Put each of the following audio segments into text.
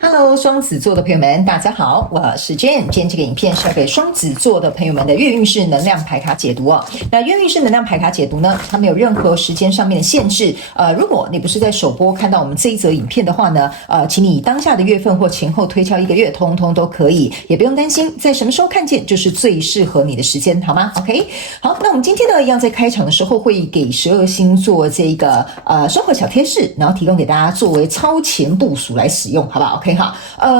Hello，双子座的朋友们，大家好，我是 Jane。今天这个影片是要给双子座的朋友们的月运势能量牌卡解读哦。那月运势能量牌卡解读呢，它没有任何时间上面的限制。如果你不是在首播看到我们这一则影片的话呢，请你以当下的月份或前后推敲1个月，通通都可以，也不用担心在什么时候看见就是最适合你的时间，好吗 ？OK， 好，那我们今天呢，一样在开场的时候会给12星座这个生活小贴士，然后提供给大家作为超前部署来使用，好不好 ？OK。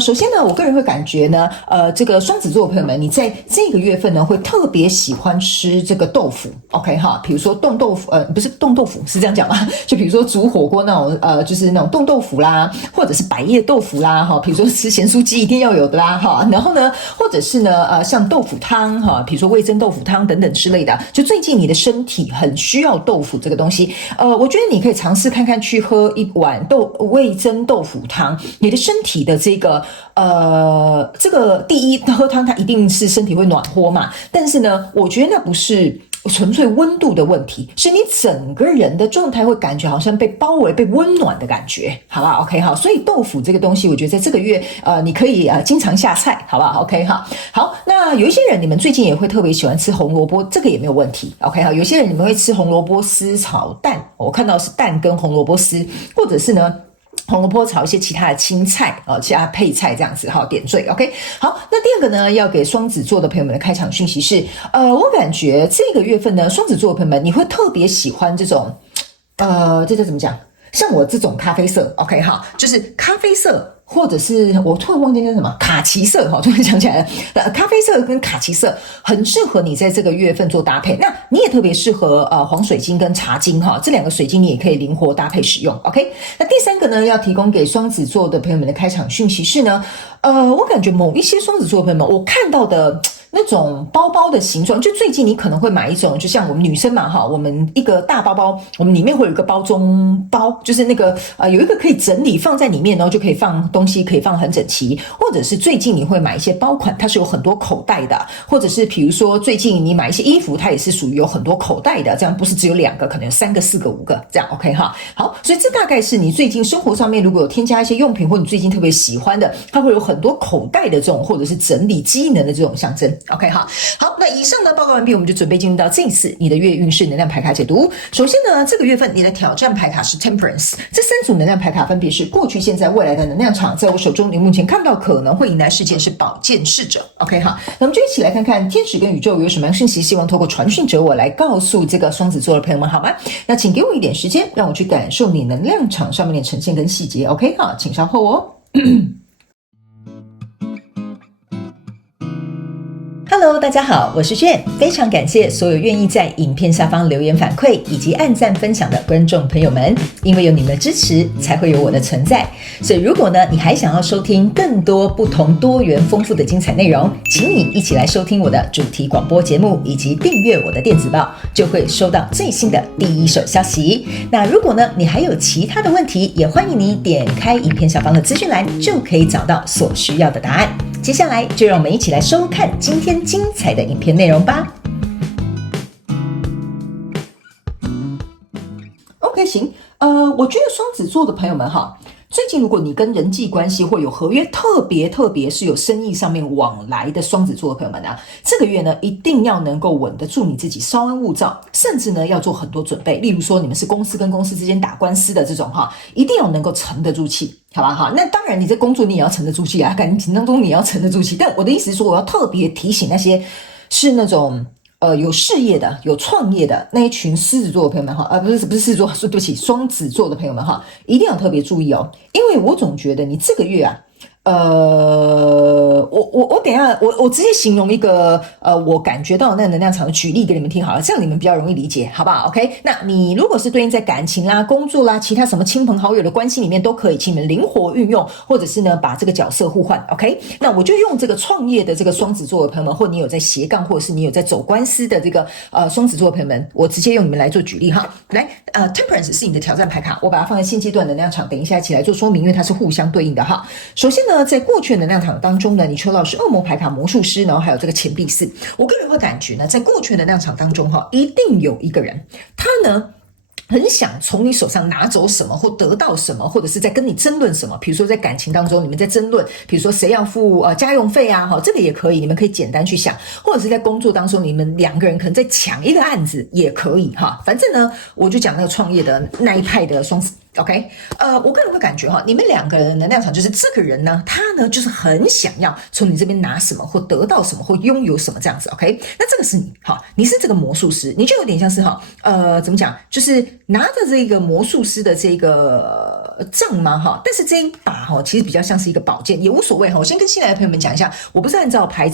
首先呢，我个人会感觉呢，这个双子座的朋友们，你在这个月份呢，会特别喜欢吃这个豆腐 ，OK 哈，比如说冻豆腐，不是冻豆腐是这样讲吗？就比如说煮火锅那种，就是那种冻豆腐啦，或者是百叶豆腐啦，哈，比如说吃咸酥鸡一定要有的啦，哈，然后呢，或者是呢，像豆腐汤哈，比如说味噌豆腐汤等等之类的，就最近你的身体很需要豆腐这个东西，我觉得你可以尝试看看去喝一碗味噌豆腐汤，你的身体的这个第一喝汤它一定是身体会暖和嘛，但是呢，我觉得那不是纯粹温度的问题，是你整个人的状态会感觉好像被包围、被温暖的感觉，好不好 ？OK 好，所以豆腐这个东西，我觉得在这个月你可以经常下菜，好不好 ？OK 哈，好，那有一些人你们最近也会特别喜欢吃红萝卜，这个也没有问题 ，OK 好，有些人你们会吃红萝卜丝炒蛋，我看到是蛋跟红萝卜丝，或者是呢。红萝卜炒一些其他的青菜其他配菜这样子点缀 OK 好，那第二个呢要给双子座的朋友们的开场讯息是我感觉这个月份呢双子座的朋友们你会特别喜欢这种这叫怎么讲，像我这种咖啡色 OK 好，就是咖啡色或者是我突然忘记那什么卡其色突然想起来了，咖啡色跟卡其色很适合你在这个月份做搭配，那你也特别适合黄水晶跟茶晶这两个水晶你也可以灵活搭配使用 OK。 那第三个呢要提供给双子座的朋友们的开场讯息是呢我感觉某一些双子座的朋友们我看到的那种包包的形状，就最近你可能会买一种，就像我们女生嘛我们一个大包包，我们里面会有一个包中包，就是那个有一个可以整理放在里面，然后就可以放东西，可以放很整齐。或者是最近你会买一些包款，它是有很多口袋的，或者是比如说最近你买一些衣服，它也是属于有很多口袋的，这样不是只有2个，可能有3个、4个、5个这样 OK 哈。好，所以这大概是你最近生活上面如果有添加一些用品，或你最近特别喜欢的，它会有很多口袋的这种，或者是整理机能的这种象征。OK 好，那以上呢报告完毕，我们就准备进入到这一次你的月运势能量牌卡解读。首先呢，这个月份你的挑战牌卡是 Temperance， 这3组能量牌卡分别是过去、现在、未来的能量场。在我手中，你目前看到可能会迎来事件是宝剑侍者。OK 好，那我们就一起来看看天使跟宇宙有什么样讯息，希望透过传讯者我来告诉这个双子座的朋友们，好吗？那请给我一点时间，让我去感受你能量场上面的呈现跟细节。OK 好，请稍后哦。Hello， 大家好，我是Jane，非常感谢所有愿意在影片下方留言反馈以及按赞分享的观众朋友们，因为有你们的支持，才会有我的存在。所以如果呢，你还想要收听更多不同多元丰富的精彩内容，请你一起来收听我的主题广播节目，以及订阅我的电子报，就会收到最新的第一手消息。那如果呢，你还有其他的问题，也欢迎你点开影片下方的资讯栏，就可以找到所需要的答案。接下来就让我们一起来收看今天精彩的影片内容吧。OK， 行，我觉得双子座的朋友们最近如果你跟人际关系或有合约，特别是有生意上面往来的双子座的朋友们这个月呢一定要能够稳得住你自己，稍安勿躁，甚至呢要做很多准备。例如说你们是公司跟公司之间打官司的这种一定要能够沉得住气，好吧那当然你在工作你也要沉得住气感情当中你也要沉得住气，但我的意思是说我要特别提醒那些是那种有事业的、有创业的那一群狮子座的朋友们不是狮子座，对不起，双子座的朋友们一定要特别注意哦，因为我总觉得你这个月我等一下我直接形容一个我感觉到那个能量场的举例给你们听好了，这样你们比较容易理解，好不好 ？OK， 那你如果是对应在感情啦、工作啦、其他什么亲朋好友的关系里面都可以，请你们灵活运用，或者是呢把这个角色互换 ，OK？ 那我就用这个创业的这个双子座的朋友们，或你有在斜杠，或者是你有在走官司的这个双子座的朋友们，我直接用你们来做举例来Temperance 是你的挑战牌卡，我把它放在现阶段能量场，等一下一起来做说明，因为它是互相对应的首先呢，在过去的能量场当中呢，你抽到是恶魔牌卡、魔术师，然后还有这个钱币4。我个人会感觉呢，在过去的能量场当中一定有一个人，他呢很想从你手上拿走什么或得到什么，或者是在跟你争论什么。比如说在感情当中，你们在争论，比如说谁要付家用费啊，这个也可以，你们可以简单去想。或者是在工作当中，你们两个人可能在抢一个案子也可以哈。反正呢，我就讲那个创业的那一派的双子。OK， 我个人会感觉你们两个人的能量场就是这个人呢，他呢就是很想要从你这边拿什么或得到什么或拥有什么这样子。OK， 那这个是你你是这个魔术师，你就有点像是怎么讲，就是拿着这个魔术师的这个杖嘛但是这一把其实比较像是一个宝剑，也无所谓我先跟新来的朋友们讲一下，我不是按照牌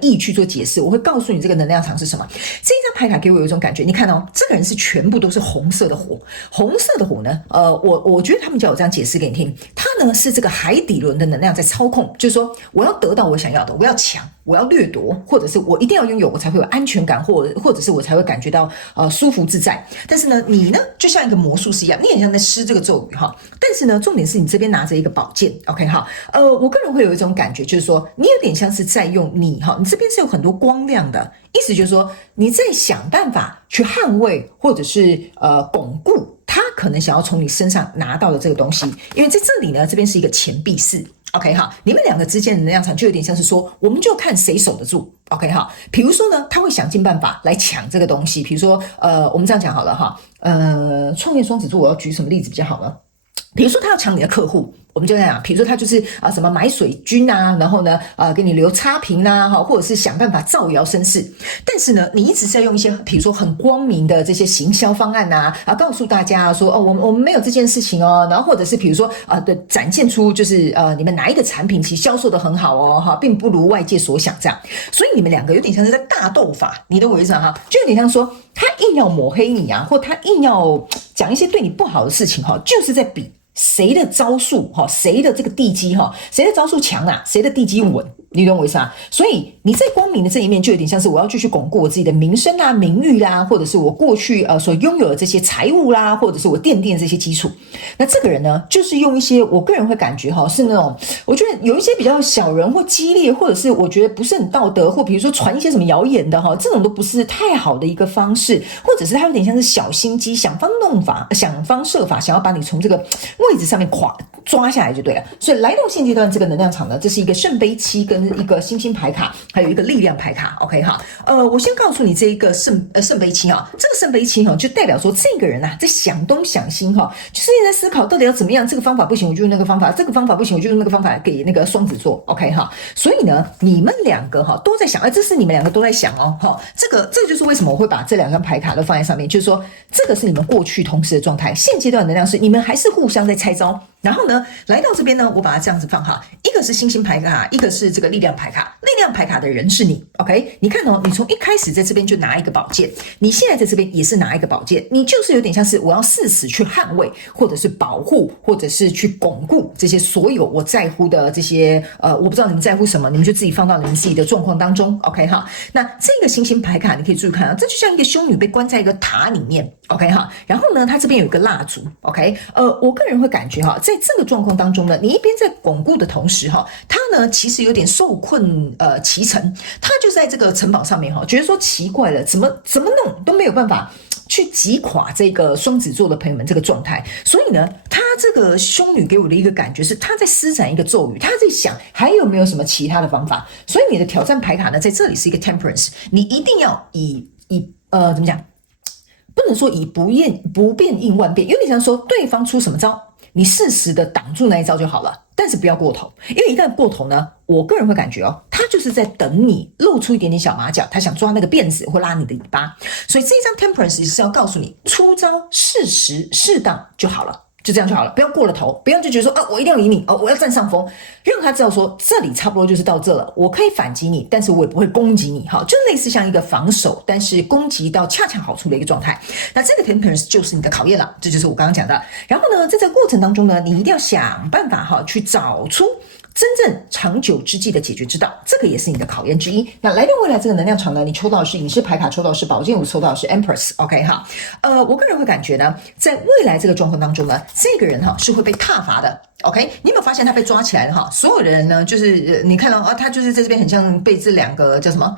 意去做解释，我会告诉你这个能量场是什么。这一张牌卡给我有一种感觉，你看这个人是全部都是红色的火，红色的火呢，我觉得他们叫我这样解释给你听，他呢是这个海底轮的能量在操控，就是说我要得到我想要的，我要抢，我要掠夺，或者是我一定要拥有，我才会有安全感，或者是我才会感觉到舒服自在。但是呢，你呢就像一个魔术师一样，你很像在施这个咒语但是呢，重点是你这边拿着一个宝剑 ，OK 我个人会有一种感觉，就是说你有点像是在用你这边是有很多光亮的，意思就是说你在想办法去捍卫或者是巩固他可能想要从你身上拿到的这个东西，因为在这里呢，这边是一个钱币四 ，OK 你们两个之间的能量场就有点像是说，我们就看谁守得住 ，OK 比如说呢，他会想尽办法来抢这个东西，比如说我们这样讲好了创业双子座，我要举什么例子比较好呢？比如说他要抢你的客户，我们就这样讲，比如说他就是什么买水军啊，然后呢给你留差评啊或者是想办法造谣生事。但是呢，你一直在用一些比如说很光明的这些行销方案告诉大家说我们没有这件事情然后或者是比如说展现出就是你们哪一个产品其实销售的很好并不如外界所想这样。所以你们两个有点像是在大斗法，你懂我意思吗？就有点像说他硬要抹黑你或他硬要讲一些对你不好的事情就是在比谁的招数谁的这个地基谁的招数强谁的地基稳，你懂我意思啊？所以你在光明的这一面就有点像是我要继续巩固我自己的名声名誉或者是我过去所拥有的这些财务或者是我奠定的这些基础。那这个人呢，就是用一些我个人会感觉是那种我觉得有一些比较小人或激烈，或者是我觉得不是很道德，或比如说传一些什么谣言的这种都不是太好的一个方式，或者是他有点像是小心机，想方设法想要把你从这个位置上面抓下来就对了。所以来到现阶段这个能量场呢，这是一个圣杯七跟一个星星牌卡，还有一个力量牌卡 OK 我先告诉你这一个圣杯七这个圣杯七就代表说这个人在想东想西就是在思考到底要怎么样，这个方法不行我就用那个方法，这个方法不行我就用那个方法给那个双子座 OK 所以呢你们两个都在想这是你们两个都在想这就是为什么我会把这两张牌卡都放在上面，就是说这个是你们过去同时的状态，现阶段的能量是你们还是互相在拆招。然后呢，来到这边呢，我把它这样子放一个是星星牌卡，一个是这个力量牌卡。力量牌卡的人是你 ，OK？ 你看你从一开始在这边就拿一个宝剑，你现在在这边也是拿一个宝剑，你就是有点像是我要誓死去捍卫，或者是保护，或者是去巩固这些所有我在乎的这些我不知道你们在乎什么，你们就自己放到你们自己的状况当中 ，OK 那这个星星牌卡你可以注意看这就像一个修女被关在一个塔里面 ，OK 然后呢，它这边有一个蜡烛 ，OK？ 我个人会感觉在这个状况当中呢，你一边在巩固的同时他呢其实有点受困其城，他就在这个城堡上面觉得说奇怪了，怎么弄都没有办法去击垮这个双子座的朋友们这个状态。所以呢，他这个修女给我的一个感觉是他在施展一个咒语，他在想还有没有什么其他的方法。所以你的挑战牌卡呢，在这里是一个 temperance， 你一定要以怎么讲，不能说以不变应万变，有点像说对方出什么招，你适时的挡住那一招就好了，但是不要过头，因为一旦过头呢，我个人会感觉他就是在等你露出一点点小马脚，他想抓那个辫子或拉你的尾巴。所以这一张 temperance 是要告诉你，出招适时适当就好了，就这样就好了，不要过了头，不要就觉得说我一定要赢你我要占上风，让他知道说这里差不多就是到这了，我可以反击你，但是我也不会攻击你就类似像一个防守，但是攻击到恰恰好处的一个状态。那这个 temperance 就是你的考验了，这就是我刚刚讲的。然后呢，在这个过程当中呢，你一定要想办法去找出真正长久之计的解决之道，这个也是你的考验之一。那来到未来这个能量场呢，你抽到的是隐士牌卡，抽到的是宝剑五，抽到的是 Empress OK 我个人会感觉呢，在未来这个状况当中呢，这个人是会被挞伐的 OK。 你有没有发现他被抓起来了所有的人呢，就是你看到他就是在这边很像被这两个叫什么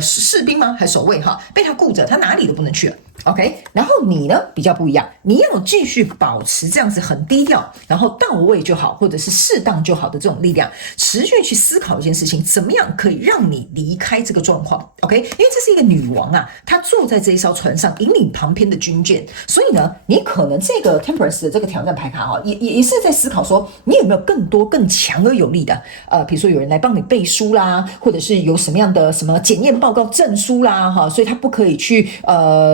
士兵吗还守卫被他顾着，他哪里都不能去了 OK。然后你呢比较不一样，你要继续保持这样子很低调，然后到位就好，或者是适当就好的这种力量，持续去思考一件事情，怎么样可以让你离开这个状况 ，OK？ 因为这是一个女王啊，她坐在这一艘船上，引领旁边的军舰，所以呢，你可能这个 Temperance 的这个挑战牌卡也是在思考说，你有没有更多更强而有力的，比如说有人来帮你背书啦，或者是有什么样的什么检验报告证书啦，哈，所以他不可以去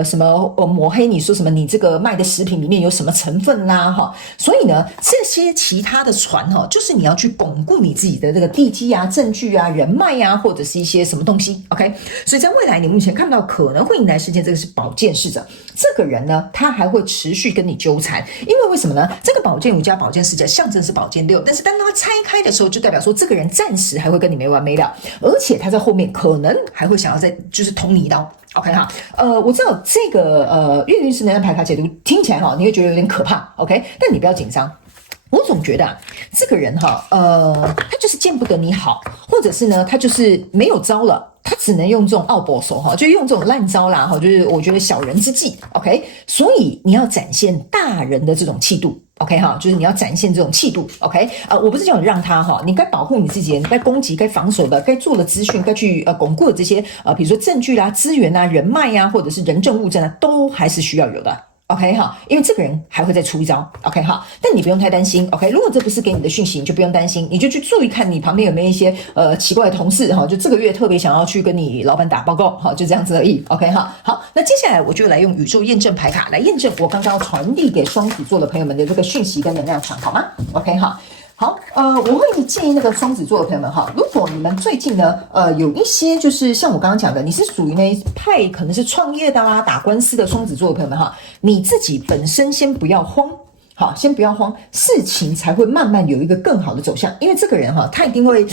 什么抹黑你说什么你这个卖的食品里面有什么成分啦，哈，所以呢，这些其他的船哈，就是你要去巩固你自己的这个地基啊、证据啊、人脉啊，或者是一些什么东西 ，OK？ 所以在未来你目前看到可能会迎来事件，这个是宝剑侍者，这个人呢，他还会持续跟你纠缠，因为什么呢？这个宝剑五加宝剑侍者象征是宝剑6，但是当他拆开的时候，就代表说这个人暂时还会跟你没完没了，而且他在后面可能还会想要再就是捅你一刀。OK 哈，我知道这个月运势能量牌卡解读听起来哈，你会觉得有点可怕 ，OK？ 但你不要紧张。我总觉得这个人哈，他就是见不得你好，或者是呢，他就是没有招了。他只能用这种奥博手哈，就用这种烂招啦哈，就是我觉得小人之计 ，OK？ 所以你要展现大人的这种气度 ，OK 哈，就是你要展现这种气度 ，OK？ 我不是叫你让他哈，你该保护你自己，你该攻击、该防守的、该做的资讯、该去巩固的这些比如说证据啦、资源啊、人脉啊，或者是人证物证啊，都还是需要有的。OK 哈，因为这个人还会再出一招 ，OK 哈，但你不用太担心 ，OK。如果这不是给你的讯息，你就不用担心，你就去注意看你旁边有没有一些奇怪的同事哈，就这个月特别想要去跟你老板打报告，好，就这样子而已 ，OK 哈。好，那接下来我就来用宇宙验证牌卡来验证我刚刚传递给双子座的朋友们的这个讯息跟能量场，好吗 ？OK 哈。好，我会建议那个双子座的朋友们哈，如果你们最近呢，有一些就是像我刚刚讲的，你是属于那一派可能是创业的啦、打官司的双子座的朋友们哈，你自己本身先不要慌。好，先不要慌，事情才会慢慢有一个更好的走向。因为这个人哈，他一定会，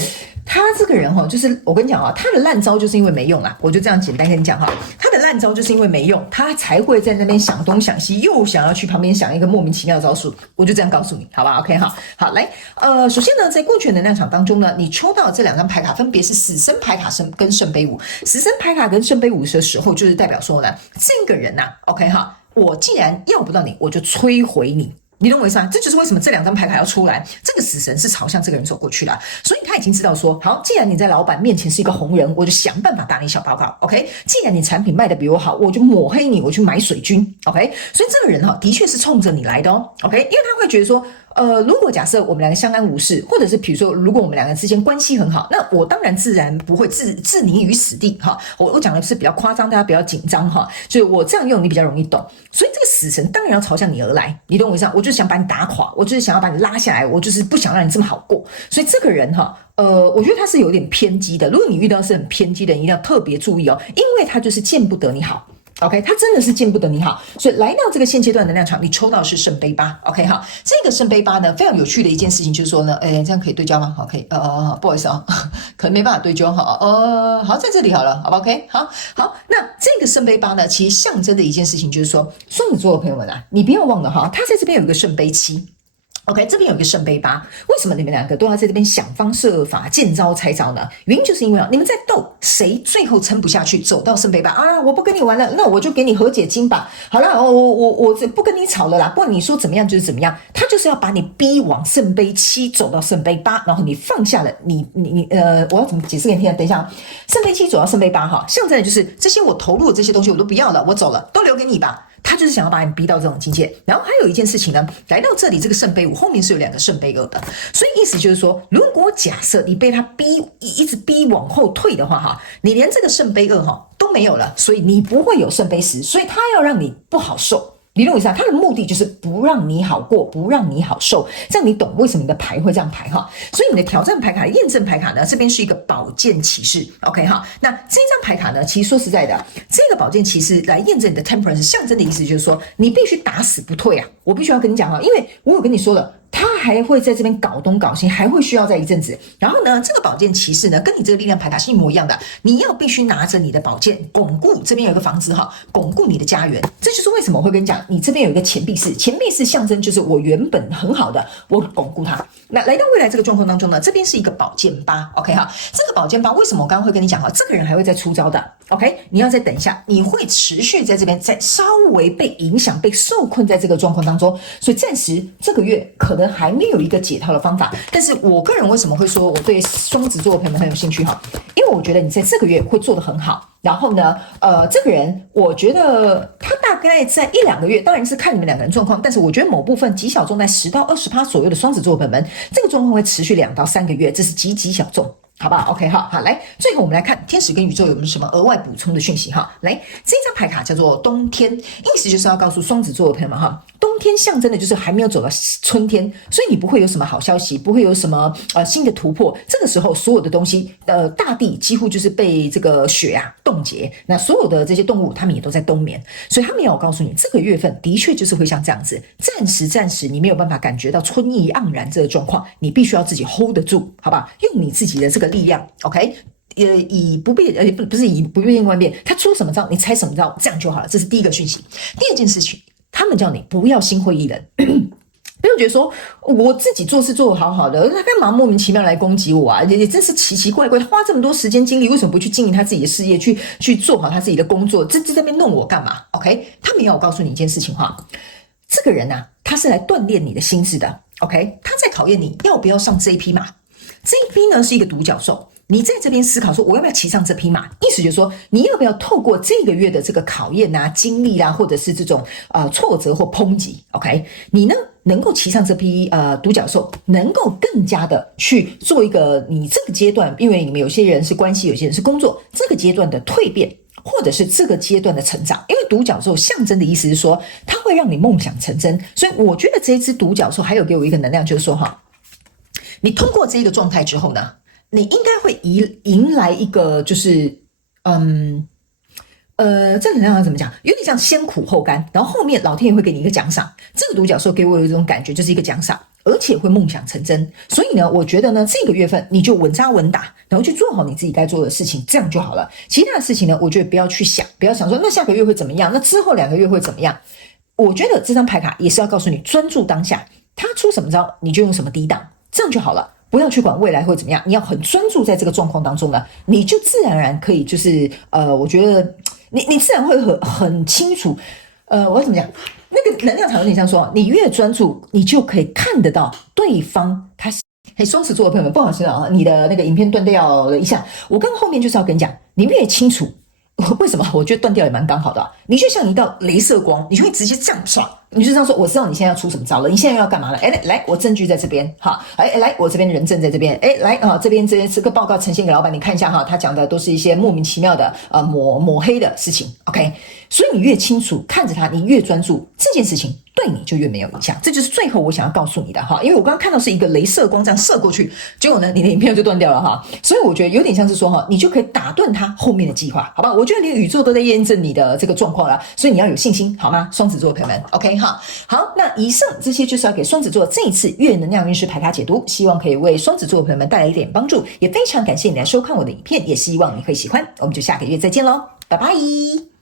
他这个人哈，就是我跟你讲啊，他的烂招就是因为没用啦。我就这样简单跟你讲哈，他的烂招就是因为没用，他才会在那边想东想西，又想要去旁边想一个莫名其妙的招数。我就这样告诉你，好吧 ？OK 哈，好来，首先呢，在过去的能量场当中呢，你抽到这两张牌卡分别是死神牌卡跟圣杯五。死神牌卡跟圣杯五的时候，就是代表说呢，这个人呐 ，OK 哈，我既然要不到你，我就摧毁你。你懂我意思吗？这就是为什么这两张牌卡要出来。这个死神是朝向这个人走过去的，所以他已经知道说，好，既然你在老板面前是一个红人，我就想办法打你小报告 ，OK？ 既然你产品卖的比我好，我就抹黑你，我去买水军 ，OK？ 所以这个人哈，的确是冲着你来的哦 ，OK？ 因为他会觉得说，如果假设我们两个相安无事，或者是比如说，如果我们两个之间关系很好，那我当然自然不会置你于死地哈。我讲的是比较夸张，大家不要紧张哈。所以我这样用你比较容易懂。所以这个死神当然要朝向你而来，你懂我意思吗？我就是想把你打垮，我就是想要把你拉下来，我就是不想让你这么好过。所以这个人哈，我觉得他是有点偏激的。如果你遇到是很偏激的人，一定要特别注意哦，因为他就是见不得你好。OK， 他真的是见不得你好，所以来到这个现阶段能量场，你抽到的是圣杯8 ，OK 哈，这个圣杯8呢，非常有趣的一件事情就是说呢，这样可以对焦吗？好，可以，不好意思啊，可能没办法对焦哈，好，在这里好了，好吧 ，OK， 好，那这个圣杯8呢，其实象征的一件事情就是说，双子座的朋友们啊，你不要忘了哈，他在这边有一个圣杯7。OK， 这边有一个圣杯8，为什么你们两个都要在这边想方设法见招拆招呢？原因就是因为你们在斗，谁最后撑不下去，走到圣杯8啊，我不跟你玩了，那我就给你和解金吧。好了，我不跟你吵了啦，不管你说怎么样就是怎么样，他就是要把你逼往圣杯7，走到圣杯8，然后你放下了我要怎么解释给你听？等一下，圣杯7走到圣杯8哈，象征的就是这些我投入的这些东西我都不要了，我走了，都留给你吧。他就是想要把你逼到这种境界，然后还有一件事情呢，来到这里这个圣杯5后面是有2个圣杯2的，所以意思就是说，如果假设你被他一直逼往后退的话哈，你连这个圣杯2哈都没有了，所以你不会有圣杯10，所以他要让你不好受。你懂我意思啊？他的目的就是不让你好过，不让你好受，这样你懂为什么你的牌会这样排哈？所以你的挑战牌卡、验证牌卡呢，这边是一个宝剑骑士 ，OK 哈？那这张牌卡呢，其实说实在的，这个宝剑骑士来验证你的 temperance， 象征的意思就是说，你必须打死不退啊！我必须要跟你讲哈，因为我有跟你说了。他还会在这边搞东搞西，还会需要在一阵子。然后呢，这个宝剑骑士呢，跟你这个力量牌卡是一模一样的。你要必须拿着你的宝剑，巩固这边有一个房子哈，巩固你的家园。这就是为什么我会跟你讲，你这边有一个钱币式，钱币式象征就是我原本很好的，我巩固它。那来到未来这个状况当中呢，这边是一个宝剑8 ，OK 哈。这个宝剑8为什么我刚刚会跟你讲哈，这个人还会再出招的 OK， 你要再等一下，你会持续在这边再稍微被影响、被受困在这个状况当中，所以暂时这个月可能还没有一个解套的方法。但是我个人为什么会说我对双子座的朋友们很有兴趣哈？因为我觉得你在这个月会做得很好。然后呢，这个人我觉得他大概在1-2个月，当然是看你们两个人状况，但是我觉得某部分极小众在10到20%左右的双子座的朋友们，这个状况会持续2到3个月，这是极小众。好不好 ？OK， 好，来，最后我们来看天使跟宇宙有没有什么额外补充的讯息哈。来，这张牌卡叫做冬天，意思就是要告诉双子座的朋友们哈，冬天象征的就是还没有走到春天，所以你不会有什么好消息，不会有什么新的突破。这个时候所有的东西，大地几乎就是被这个雪啊冻结，那所有的这些动物他们也都在冬眠，所以他们要我告诉你，这个月份的确就是会像这样子，暂时你没有办法感觉到春意盎然这个状况，你必须要自己 hold 得住，好吧？用你自己的这个力量 ，OK， 以不变不是以不变应万变，他出什么招你猜什么招，这样就好了。这是第一个讯息。第二件事情，他们叫你不要心灰意冷。不要觉得说我自己做事做得好好的，他干嘛莫名其妙来攻击我啊？也真是奇奇怪怪，他花这么多时间精力，为什么不去经营他自己的事业，去做好他自己的工作？这在那边弄我干嘛 ？OK， 他们要我告诉你一件事情哈，这个人啊，他是来锻炼你的心智的。OK， 他在考验你要不要上这一匹马。这一匹呢是一个独角兽，你在这边思考说我要不要骑上这匹马，意思就是说你要不要透过这个月的这个考验啊、经历啊，或者是这种挫折或抨击 ，OK， 你呢能够骑上这匹独角兽，能够更加的去做一个你这个阶段，因为你们有些人是关系，有些人是工作，这个阶段的蜕变。或者是这个阶段的成长，因为独角兽象征的意思是说，它会让你梦想成真，所以我觉得这一只独角兽还有给我一个能量，就是说哈，你通过这个状态之后呢，你应该会迎来一个就是这能量怎么讲？有点像先苦后甘，然后后面老天爷会给你一个奖赏。这个独角兽给我有一种感觉，就是一个奖赏，而且会梦想成真。所以呢，我觉得呢，这个月份你就稳扎稳打，然后去做好你自己该做的事情，这样就好了。其他的事情呢，我觉得不要去想，不要想说那下个月会怎么样，那之后2个月会怎么样。我觉得这张牌卡也是要告诉你，专注当下，他出什么招你就用什么抵挡，这样就好了。不要去管未来会怎么样，你要很专注在这个状况当中呢，你就自然而然可以就是我觉得你自然会很清楚，我要怎么讲？那个能量场有点像说，你越专注，你就可以看得到对方他。双子座的朋友们，不好意思啊，你的那个影片断掉了一下，我刚后面就是要跟你讲，你越清楚。为什么？我觉得断掉也蛮刚好的你就像一道镭射光，你就会直接这样刷，你就这样说，我知道你现在要出什么招了，你现在又要干嘛了？来，我证据在这边，哈，来，我这边人证在这边，来啊，这边这个报告呈现给老板，你看一下哈，他讲的都是一些莫名其妙的抹黑的事情 ，OK， 所以你越清楚看着他，你越专注，这件事情对你就越没有影响，这就是最后我想要告诉你的哈，因为我刚刚看到是一个镭射光这样射过去，结果呢，你的影片就断掉了哈，所以我觉得有点像是说哈，你就可以打断他后面的计划，好吧？我觉得连宇宙都在验证你的这个状况了，所以你要有信心，好吗？双子座的朋友们 ，OK 哈，好，那以上这些就是要给双子座这一次月能量运势牌卡解读，希望可以为双子座的朋友们带来一点帮助，也非常感谢你来收看我的影片，也希望你会喜欢，我们就下个月再见喽，拜拜。